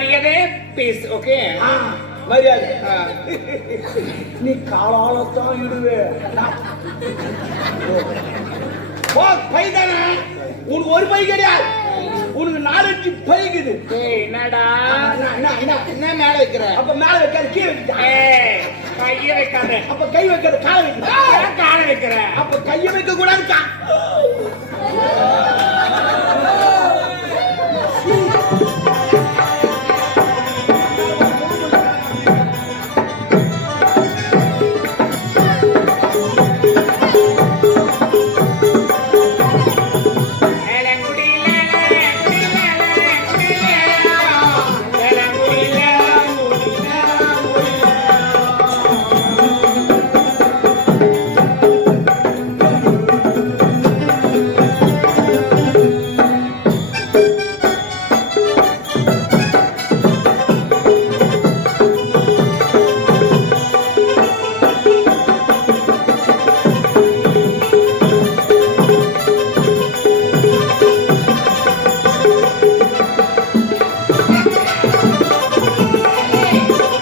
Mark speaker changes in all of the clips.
Speaker 1: மரியாதை பேசு ஓகே
Speaker 2: மரியாதை. நீ காலாலத்தான் இடுவே. போ பை தானே உனக்கு ஒரு பை கிடையாது உனக்கு நாலஞ்சு பைக்குது
Speaker 1: என்னடா?
Speaker 2: என்ன,
Speaker 1: மேல வைக்கிற?
Speaker 2: அப்ப மேல வைக்காத கீழே
Speaker 1: கைய வைக்காத.
Speaker 2: அப்ப கை வைக்காத காலை வைக்க
Speaker 1: ஏன் கால வைக்கிற?
Speaker 2: அப்ப கைய வைக்க கூடாது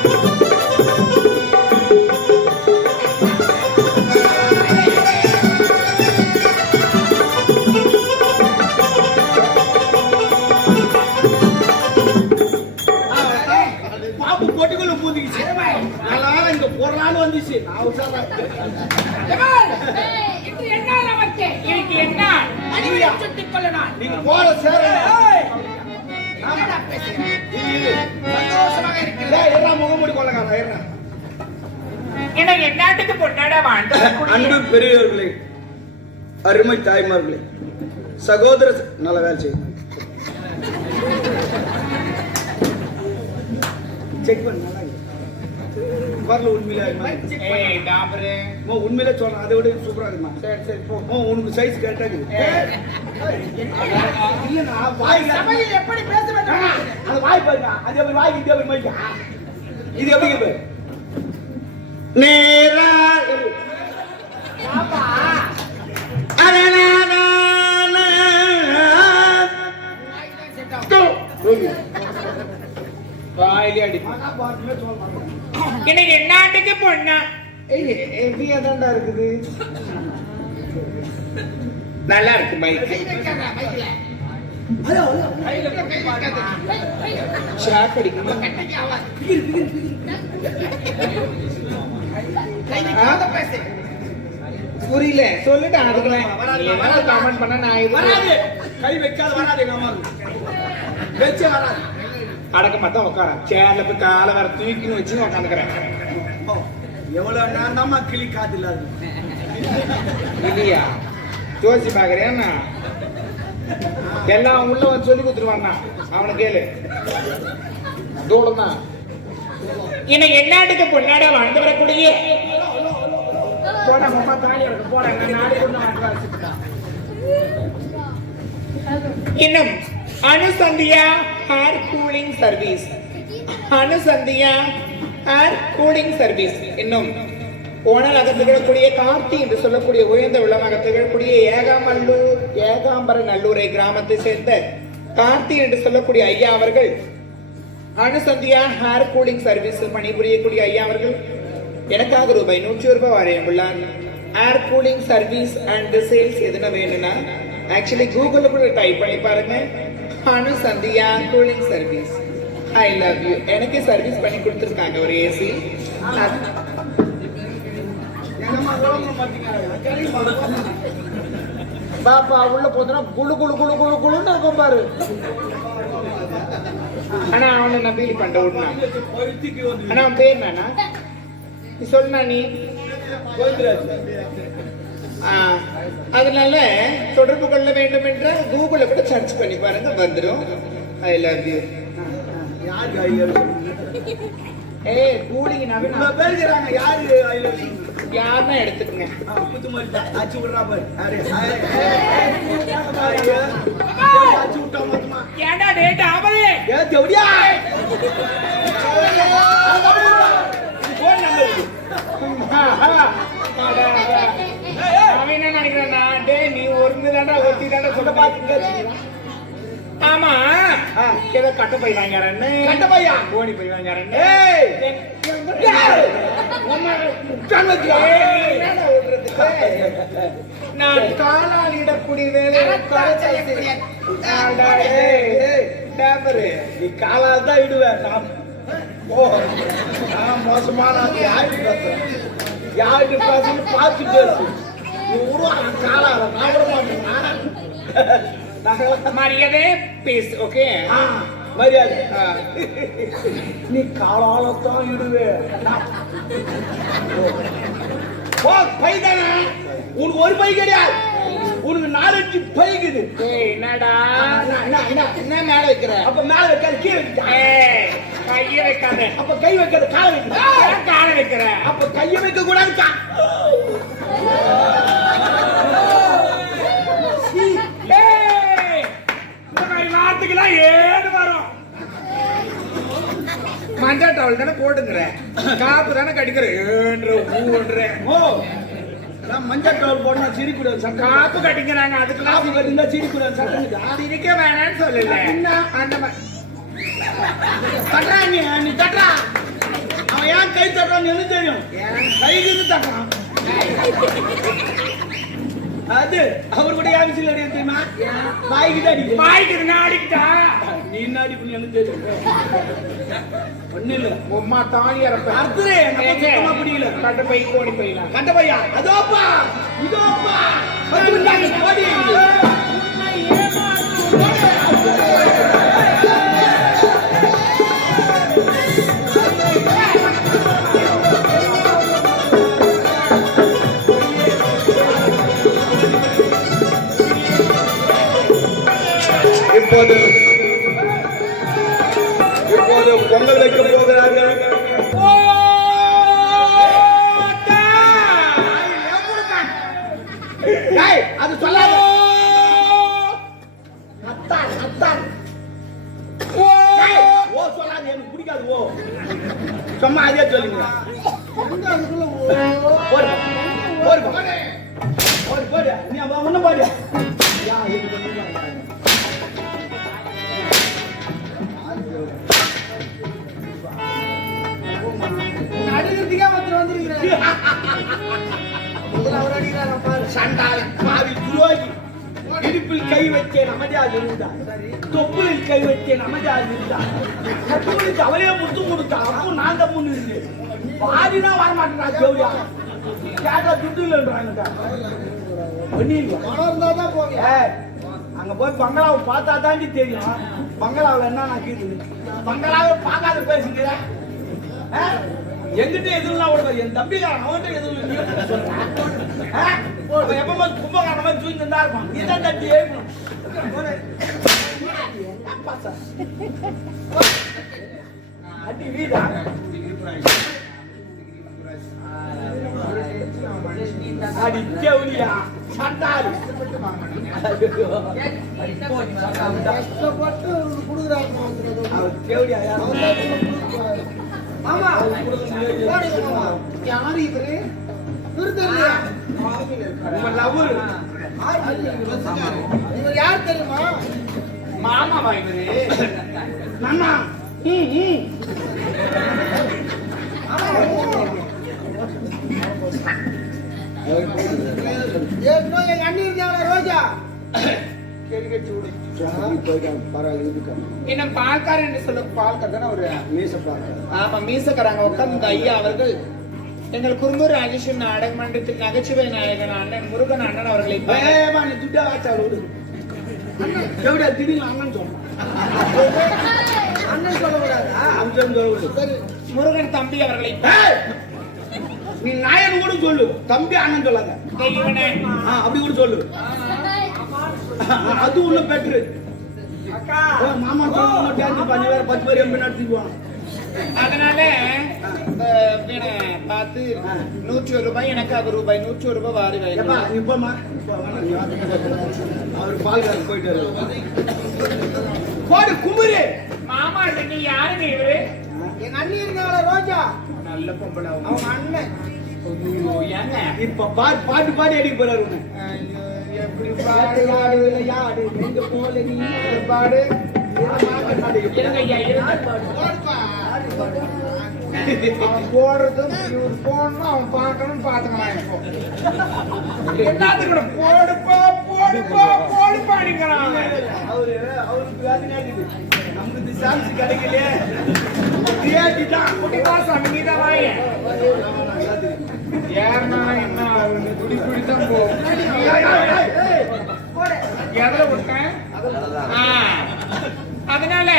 Speaker 2: Oh, அருமை தாய்மார்களே சகோதர நல்ல வேலை செய்யும் செக் பண்ணு. வரல உண்மையிலே உண்மையிலே சொல்றேன் அதை விட சூப்பரா இருக்குமா?
Speaker 1: சரி சரி போ.
Speaker 2: உனக்கு சைஸ் கரெக்டா இருக்குது
Speaker 3: எப்படி பேச வேண்டும்?
Speaker 2: வாய் பாருங்க அது எப்படி வாய் இது எப்படி இது எப்படி நேரா
Speaker 3: வாய்தான்
Speaker 1: என்னாட்டுக்கு பொண்ணா
Speaker 2: இருக்குது
Speaker 1: நல்லா இருக்கு மைக் ஷாக் அடிக்கணும்
Speaker 3: ஆவாது.
Speaker 1: புரியல. சொல்லிட்டு அதுக்குலாம்
Speaker 2: வராது,
Speaker 1: நீ என்ன
Speaker 2: வராது.
Speaker 1: கமெண்ட் பண்ண நான் இது
Speaker 2: வராது. கை வைக்காத வராது எங்க அம்மா வச்சே வராது.
Speaker 1: அடக்க மாத்தான் உட்கார? சேர்ல போய் காலை வேற தூக்கின்னு வச்சு உட்காந்துக்கிறேன்.
Speaker 2: ஓ, எவ்வளவு நேரம் தான்மா கிளி காத்து இல்லாது
Speaker 1: இல்லையா ஜோசி பாக்குறேன்னா எல்லாம் உள்ள வந்து சொல்லி கொடுத்துருவாங்க அவனை கேளு. தூரம் தான் இன்னும் என்னாட்டுக்கு பொன்னாட வாழ்ந்து வரக்கூடிய போடா தாலி போறாங்க இன்னும் Anusandhya air cooling service Anusandhya air cooling service இன்னும் ஓனல் திகழக்கூடிய கார்த்தி என்று சொல்லக்கூடிய உயர்ந்த உள்ளமாக திகழக்கூடிய ஏகாமல்லூர் ஏகாம்பர நல்லூரை கிராமத்தை சேர்ந்த கார்த்தி என்று சொல்லக்கூடிய ஐயா அவர்கள் அனுசந்தியா ஹேர் கூலிங் சர்வீஸ் பணிபுரியக்கூடிய ஐயா அவர்கள் எனக்காக ரூபாய் நூற்றி ரூபாய் வரையுள்ளார் air cooling service and sales எதுனா வேணும்னா? ஆக்சுவலி கூகுளில் கூட டைப் பண்ணி பாருங்க. Air cooling service I love you எனக்கு சர்வீஸ் பண்ணி கொடுத்துருக்காங்க ஒரு ஏசி பாப்பா உள்ள போதுனா குளு குளு குளு குளு குளுன்னு இருக்கும் பாரு. ஆனா அவனை நான் ஃபீல் பண்ண விடனா ஆனா அவன் பேர் என்னன்னா நீ சொன்னா நீ அதனால தொடர்பு கொள்ள வேண்டும் என்றால் கூகுள்ல கூட சர்ச் பண்ணி பாருங்க வந்துடும் ஐ லவ் யூ
Speaker 2: யார் ஐலர்
Speaker 1: ஏய் கூலிங் நவீன
Speaker 2: இவ்வளவு பேர் இருக்கிறாங்க யாரு ஐலர்
Speaker 1: யாருன்னா எடுத்துக்கோங்க.
Speaker 2: புத்துமல்லி அச்சு விடுறா பாரு. அச்சு விட்டா மொத்தமா.
Speaker 1: ஏன்டா டேட் ஆவலே
Speaker 2: ஏ தேவடியா ஃபோன் நம்பர்
Speaker 1: அவன் என்ன நினைக்கிறான் டேய் நீ ஒரு தாண்டா ஒத்தி தாண்டா சொல்ல
Speaker 2: பார்த்து
Speaker 1: பாத்து ஆமா. ஏதோ கட்ட பை வாங்கிறான்னு
Speaker 2: கட்ட பையா?
Speaker 1: கோணி பை வாங்கிறான்னு? நான் காலாளிடக்கூடிய வேலை
Speaker 2: ஏய், ஏய், நீ காலால் தான் இடுவேன் நான் மோசமான. யாருக்கு யாருக்கு பேசுன்னு பார்த்து பேசு. நீ உருவாங்க காலால நான் விட மாட்டேன்
Speaker 1: மரியாதை பேசு ஓகே
Speaker 2: மரியாதை. நீ காலால தான் இடுவே. ஓ பை தானே உனக்கு ஒரு பை கிடையாது உனக்கு நாலஞ்சு பைக்குது
Speaker 1: என்னடா?
Speaker 2: என்ன,
Speaker 1: மேல வைக்கிற?
Speaker 2: அப்ப மேல வைக்காத கீழே
Speaker 1: கைய வைக்காத.
Speaker 2: அப்ப கை வைக்காத காலை வைக்க
Speaker 1: ஏன் கால வைக்கிற?
Speaker 2: அப்ப கைய வைக்க கூடாது
Speaker 1: வார்த்தைக்கெல்லாம் ஏது வரும். மஞ்சள் டவல் தானே போட்டுங்கிற காப்பு தானே கடிக்கிற? ஏன்ற ஊன்ற.
Speaker 2: ஓ மஞ்சள் டவல் போடணும் சிரிக்கூடாது சட்டம்
Speaker 1: காப்பு கட்டிக்கிறாங்க அதுக்கெல்லாம்
Speaker 2: காஃபி கட்டிருந்தா சிரிக்கூடாது சட்டம்
Speaker 1: சிரிக்க வேணாம்னு சொல்லல. அந்த மாதிரி
Speaker 2: தட்டா நீ நீ தட்டா அவன் ஏன் கை தட்டான்னு எனக்கு தெரியும். கைக்கு இருந்து தட்டான் அது அவர் கூட ஏன் விசில் அடிக்க தெரியுமா? வாய்க்கு தான் அடிக்கும்
Speaker 1: வாய்க்கு நாடிக்கிட்டா
Speaker 2: நீ என்ன அடிப்புன்னு எனக்கு தெரியும். ஒண்ணு இல்ல.
Speaker 1: உம்மா தாலி அரப்ப
Speaker 2: அர்த்தரே நம்ம சுத்தமா புரியல.
Speaker 1: கட்ட பை கோணி பைலாம்
Speaker 2: கண்ட பையா? அதோப்பா இதோப்பா விட்டாங்க, இப்போது இப்போது பொங்கல் வைக்க கட்டுமணிக்கு அவரே முத்து கொடுத்தா அப்போ நான் தான் முன்னு இருக்கு. பாதினா வர மாட்டேன் ஜோடியா. கேட்டா துட்டு இல்லைன்றாங்க ஏய், அங்க போய் பங்களாவை பார்த்தா தாண்டி தெரியும். பங்களாவில் என்ன நான் கேக்குது பங்களாவை பார்க்காத பேசுகிற ஆ? எங்கிட்ட எதுவும் கூட என் தம்பிக்காரன் அவன்கிட்ட எதுவும் நீ எப்படி சொல்ற? ஆ? தூங்கி இருந்தா இருப்பான். நீ தான் தட்டி எழுப்பணும் சார். அடி வீடா அடி கேவலியா சண்டாளி அவர் கேவலியா யார் ஆமா யாரு இவரு உங்க லவ்வர்
Speaker 3: இவர் யார் தெரியுமா
Speaker 1: மாமாவா இவரு?
Speaker 2: நன்னா. ம் ம்.
Speaker 3: ஏற்கனவே எங்க அண்ணி இருந்தாங்க ரோஜா.
Speaker 1: இன்னும் பால்கார் என்று சொல்லும் பால்கார் தானே ஒரு
Speaker 2: மீச பாரு
Speaker 1: ஆமா மீசக்காரங்க உட்கார்ந்த ஐயா அவர்கள். எங்கள் குறும்பூர் ராஜேஸ்வரன் நாடக மன்றத்தில் நகைச்சுவை நாயகன் அண்ணன் முருகன் அண்ணன் அவர்களை
Speaker 2: துட்டா வாச்சா விடு. எப்படியா திடீர்னு அண்ணன் சொன்னான்.
Speaker 3: அண்ணன் சொல்லக்கூடாதா?
Speaker 2: அம்சம் சொல்ல விடு
Speaker 3: சரி
Speaker 1: முருகன் தம்பி அவர்களை!
Speaker 2: நீ நாயன் கூட சொல்லு. தம்பி அண்ணன் ஆ, அப்படி கூட சொல்லு. அது உள்ள
Speaker 3: அக்கா.
Speaker 2: மாமா பண்ணி வேற பத்து பேர் எம்பி நடத்திக்குவான்
Speaker 1: அதனால பார்த்து நூற்றி ஒரு ரூபாய் எனக்கு அது ரூபாய் நூற்றி ஒரு ரூபாய் வாரி
Speaker 2: எப்பா
Speaker 1: வைக்கணும்
Speaker 2: நீ போம்மா. இப்போ வேணாம், நீ வாங்க. அவர் பால்காரர் போயிட்டு வருவாரு. போடு குமுறு.
Speaker 1: மாமா நீங்க யாருங்க இவரு?
Speaker 3: எங்க அண்ணி இருந்தாங்களா ரோஜா.
Speaker 1: நல்ல பொம்பளை. அவங்க
Speaker 3: அண்ணன்.
Speaker 2: இப்ப பாட்டு பாட்டு பாடி அடிக்க போறாரு
Speaker 1: எப்படி பாடு
Speaker 2: எங்க போல நீ
Speaker 1: பாடு இருங்க. அவன் போடுறதும் இவர் போடணும் அவன் பார்க்கணும் பார்த்துக்கலாம் இப்போ எல்லாத்துக்கும் போடுப்பா போடுப்பா
Speaker 2: ஆகுது நமக்கு சான்ஸ் கிடைக்கலையே
Speaker 1: நீ தான் வாய ஏன்னா என்ன அவனுக்கு குடி குடி தான் போகும் எதில் விட்டேன் ஆ, அதனால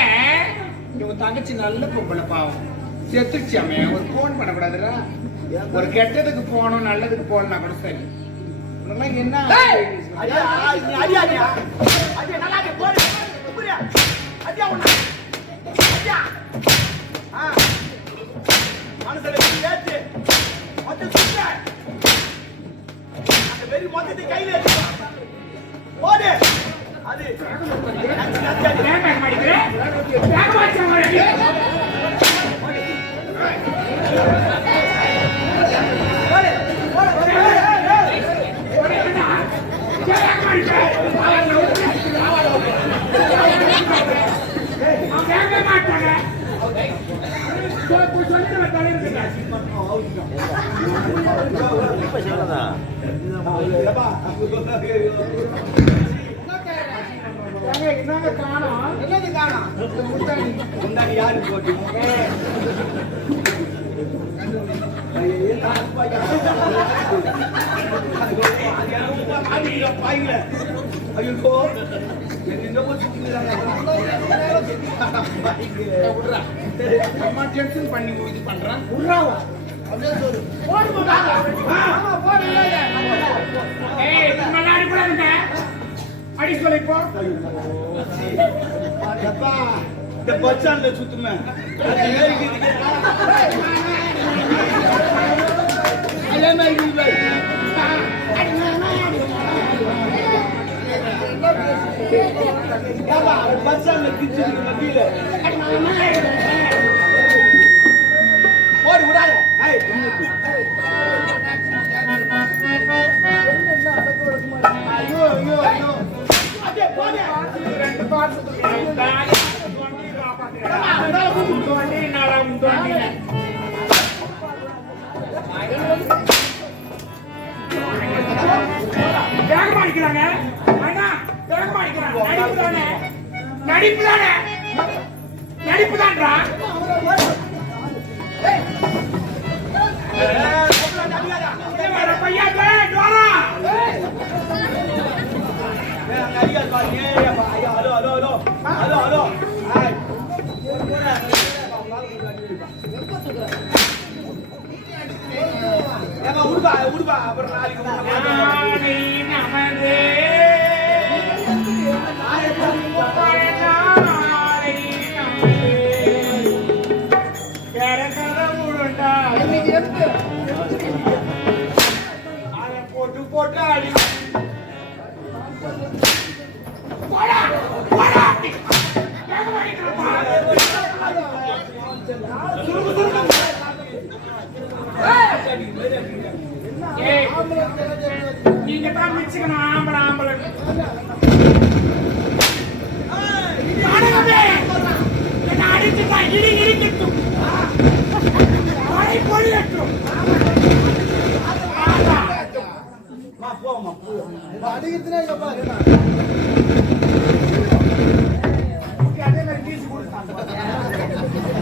Speaker 1: இவங்க தங்கச்சி நல்ல பொம்பளை பாவம். செத்துச்சாமே ஒரு ஃபோன் பண்ணக்கூடாதுடா ஒரு கெட்டதுக்கு போகணும் நல்லதுக்கு போகணும்னா கூட சரி. என்ன
Speaker 2: அடியா நீ அடியா
Speaker 1: என்னங்க காணோம்? என்னது காணோம்? இந்த
Speaker 2: யாரு போட்டு ஐயோ எங்க
Speaker 1: அம்மா பண்ணி இது பண்றான். ஏய், இதுக்கு மேல அடி சொல்லு
Speaker 2: இந்த பஸ் ஸ்டாண்ட்ல சுத்துமே பஸ் ஸ்டாண்ட்ல மத்தியில
Speaker 1: அடிக்கிறாங்க. அண்ணா, வேகமா அடிக்கிறாங்க. நடிப்பு தானே? நடிப்பு தானே? நடிப்பு தான்றா நீங்க தான் மிச்சுக்கணும் ஆம்பளை ஆம்பளை நாடகமே என்ன அடிச்சுட்டா இடி இடிக்கட்டும் மழை பொழியட்டும் ஆமா. அதே மாதிரி வீசி கொடுத்தாங்க.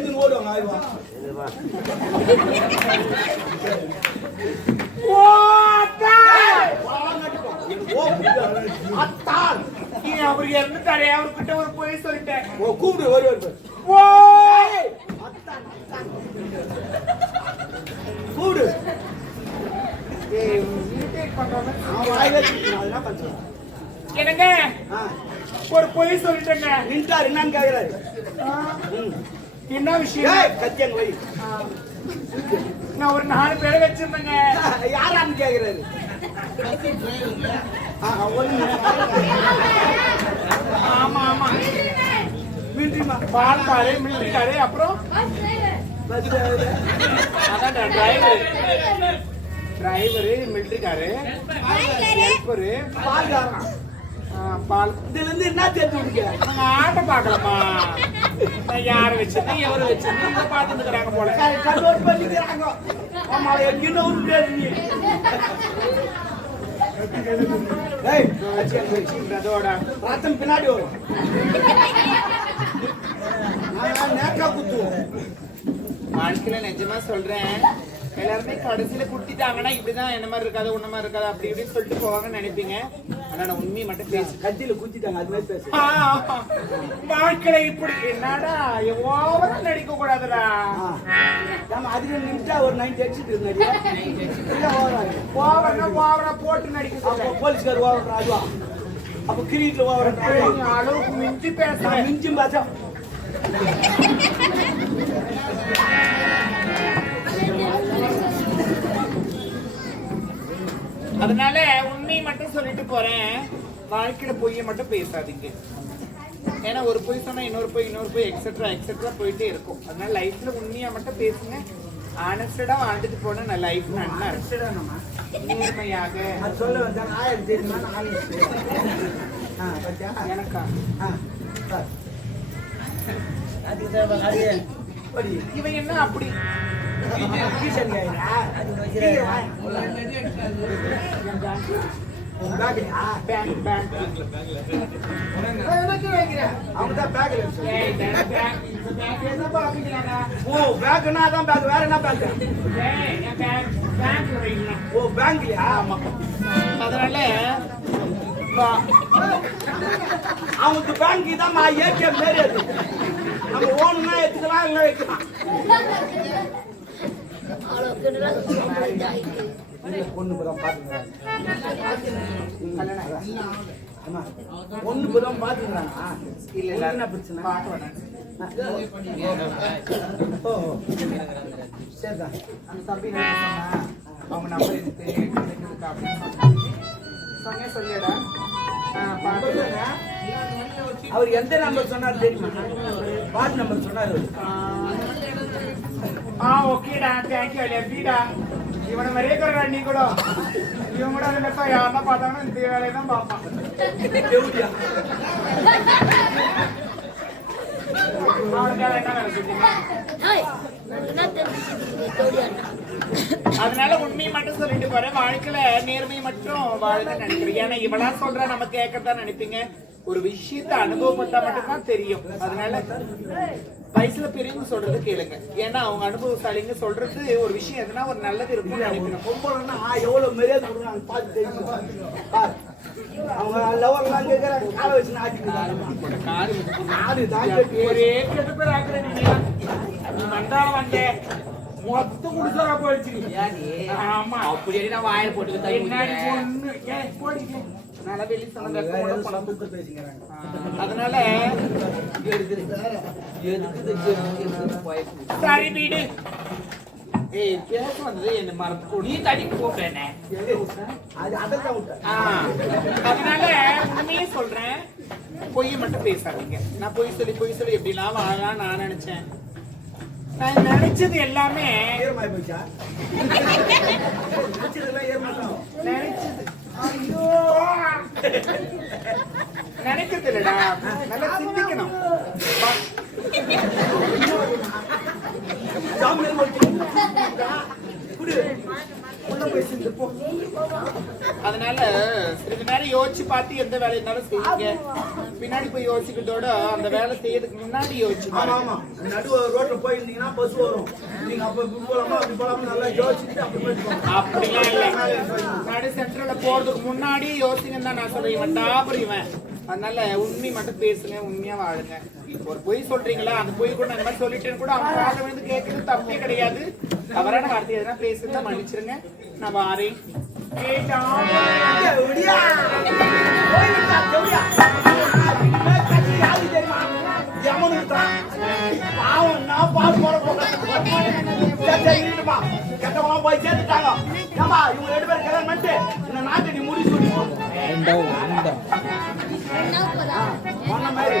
Speaker 2: பெய்து ஓடுவாங்க ஆய்வா
Speaker 1: ஓ அப்பா
Speaker 2: அத்தான்
Speaker 1: நீ அவர் இறந்துட்டாரே அவர்கிட்ட ஒரு போய் சொல்லிட்டேன்
Speaker 2: ஓ கூப்பிடு அத்தான் கூப்பிடு?
Speaker 1: என்னங்க ஒரு பொய் சொல்லிட்டேங்க.
Speaker 2: நின்றார் என்னன்னு கேக்குறாரு.
Speaker 1: என்ன விஷயம்
Speaker 2: அங்க வை.
Speaker 1: நான் ஒரு நாலு பேரை வச்சிருந்தேங்க.
Speaker 2: யாரான்னு கேக்குறாரு?
Speaker 1: ஆமா ஆமா.
Speaker 2: மின்ட்ரிமா
Speaker 1: பால் காரு மிலிட்டரி அப்புறம்? அதான் டிரைவர் டிரைவரு மிலிட்டரிக்காரு ஹெல்ப்பரு
Speaker 2: பால்காரன்
Speaker 1: பால்
Speaker 2: இதுல இருந்து என்ன தெரிஞ்சு விடுங்க
Speaker 1: நாங்க ஆட்டம் பார்க்கலாமா நான் யாரை வச்சிருந்தேன் எவரை வச்சிருந்தேன் இதை பார்த்துட்டு இருக்கிறாங்க போல.
Speaker 2: கண்டோர் பண்ணிக்கிறாங்க ஆமா ஒரு பின்னாடி வரும். குத்துவோம்.
Speaker 1: வாழ்க்கையில நிஜமா சொல்றேன். எல்லாருமே கடைசியில குட்டிட்டாங்கன்னா இப்படிதான் என்ன மாதிரி இருக்காது உன்ன மாதிரி இருக்காது அப்படி இப்படின்னு சொல்லிட்டு போவாங்கன்னு நினைப்பீங்க. ஆனா நான் உண்மையை மட்டும் பேச.
Speaker 2: கத்தியில குத்திட்டாங்க அது மாதிரி பேசு
Speaker 1: வாழ்க்கையில இப்படி என்னடா ஓவரா நடிக்க கூடாதுடா.
Speaker 2: ஆமா அதுல நிமிட்டா ஒரு நைன்டி அடிச்சுட்டு ஓவராங்க
Speaker 1: ஓவரா ஓவரா போட்டு நடிக்க
Speaker 2: போலீஸ்கார் ஓவரா அதுவா? அப்போ கிரீட்ல ஓவரா
Speaker 1: அளவுக்கு மிஞ்சி
Speaker 2: நான் மிஞ்சும் பார்த்தா.
Speaker 1: அதனால உண்மையை மட்டும் சொல்லிட்டு போறேன். வாழ்க்கையில பொய்யை மட்டும் பேசாதீங்க. ஏன்னா ஒரு பொய் சொன்னா இன்னொரு பொய் இன்னொரு பொய் எக்ஸெட்ரா எக்ஸெட்ரா போயிட்டே இருக்கும். அதனால லைஃப்ல உண்மையா மட்டும் பேசுங்க. ஆனஸ்டடா வாழ்ந்துட்டு போனா நான் லைஃப் நல்லா நேர்மையாக.
Speaker 2: சொல்ல வந்தாங்க ஆயிரம் தெரியுமா நான் ஆ பத்தியா?
Speaker 1: எனக்கா. இவன் என்ன அப்படி?
Speaker 2: வேற என்ன
Speaker 1: பேங்க்
Speaker 2: ஓ பேங்க்லயா
Speaker 1: ஆமா அதனால
Speaker 2: அவனுக்கு பேங்க் தான் ஏடிஎம் மாரி அது நம்ம ஓணுனா எடுத்துக்கலாம் இல்லை வைக்கலாம் பொண்ணு புறம் பாத்துக்கிறாங்க பொண்ணு புறம் பாத்துக்கிறாங்க
Speaker 1: இல்ல
Speaker 2: இல்ல என்ன பிரச்சனை சரிதான்
Speaker 1: அந்த தம்பி அவங்க நம்பர் எனக்கு தெரியும் அப்படின்னு சொன்னேன்
Speaker 2: அவர் எந்த நம்பர் சொன்னார் தெரியுமா வார்டு நம்பர் சொன்னார் அவரு.
Speaker 1: ஆ ஓகேடா தேங்க்யூ ஐ லவ் யூடா இவனை மாதிரியே இருக்கிறடா நீ கூட. இவன் கூட அந்த நேரத்தில் யாருன்னா பார்த்தாங்கன்னா இந்த வேலையை தான் பார்ப்பான்.
Speaker 2: தேவடியா.
Speaker 1: அவனுக்காக என்ன வேலை செஞ்சீங்க அதனால உண்மையை மட்டும் சொல்லிட்டு போறேன். வாழ்க்கையில நேர்மையை மட்டும் வாழுங்க நினைக்கிறேன். ஏன்னா இவளா சொல்றா நம்ம கேட்கறதா நினைப்பீங்க. ஒரு விஷயத்தை அனுபவப்பட்டா மட்டும்தான் தெரியும். அதனால வயசுல பெரியவங்க சொல்றது கேளுங்க. ஏன்னா அவங்க அனுபவசாலிங்க சொல்றது ஒரு விஷயம் எதுனா ஒரு நல்லது இருக்கும்னு நினைக்கணும்.
Speaker 2: பொம்பளைன்னா எவ்வளவு மரியாதை கொடுக்குறாங்க பார்த்து. அவங்க கேட்கறாங்க காலை வச்சு நாடு கெட்ட
Speaker 1: பேர் வந்தே மொத்தம் குடிசா போயிடுச்சு. ஆமா.
Speaker 4: அப்படி நான் வாயில போட்டு
Speaker 1: பின்னாடி பொண்ணு ஏன் போடிங்க நல்லா வெளி சொன்ன
Speaker 2: வேற ஏதோ
Speaker 1: பணம்
Speaker 2: சொத்து பேசிக்கிறாங்க.
Speaker 1: அதனால சரி வீடு. ஏய் பேச வந்தது என்ன மறந்து
Speaker 4: நீ தடி
Speaker 1: ஆ, அதனால உண்மையே சொல்றேன். பொய்யை மட்டும் பேசாதீங்க. நான் பொய் சொல்லி பொய் சொல்லி எப்படிலாம் வாழலாம் நான் நினைச்சேன். நான் நினைச்சது எல்லாமே நினைச்சது. நினைக்கிறது இல்லடா நல்லா சிந்திக்கணும்.
Speaker 2: குடு.
Speaker 1: அதனால சிறிது நேரம் யோசிச்சு பார்த்து எந்த வேலை இருந்தாலும் செய்யுங்க. பின்னாடி போய் யோசிக்கிறதோட அந்த வேலை செய்யறதுக்கு முன்னாடி யோசிச்சு
Speaker 2: ஆமா நடு ரோட்ல போயிருந்தீங்கன்னா பஸ் வரும். நீங்க அப்ப போலாமா அப்படி போலாமா நல்லா யோசிச்சுட்டு
Speaker 1: அப்படிலாம் இல்ல. நடு சென்டர்ல போறதுக்கு முன்னாடி யோசிங்கன்னு தான் நான் சொல்றேன். இவன் டாபர் இவன். அதனால உண்மை மட்டும் பேசுங்க உண்மையா வாழுங்க. இப்போ ஒரு பொய் சொல்றீங்களா அந்த பொய் கூட நான் மாதிரி சொல்லிட்டேன்னு கூட அவங்க காதை வந்து கேட்கறது தப்பே கிடையாது. தவறான வார்த்தை எதனா பேசுறதா மன்னிச்சிருங்க. நான் வாரேன். கேட்டா
Speaker 2: விடியா போய் சேர்த்துட்டாங்க ஏமா இவங்க ரெண்டு பேரும் கல்யாணம் பண்ணிட்டு இந்த நாட்டை நீ போ. பண்ண மாதிரி.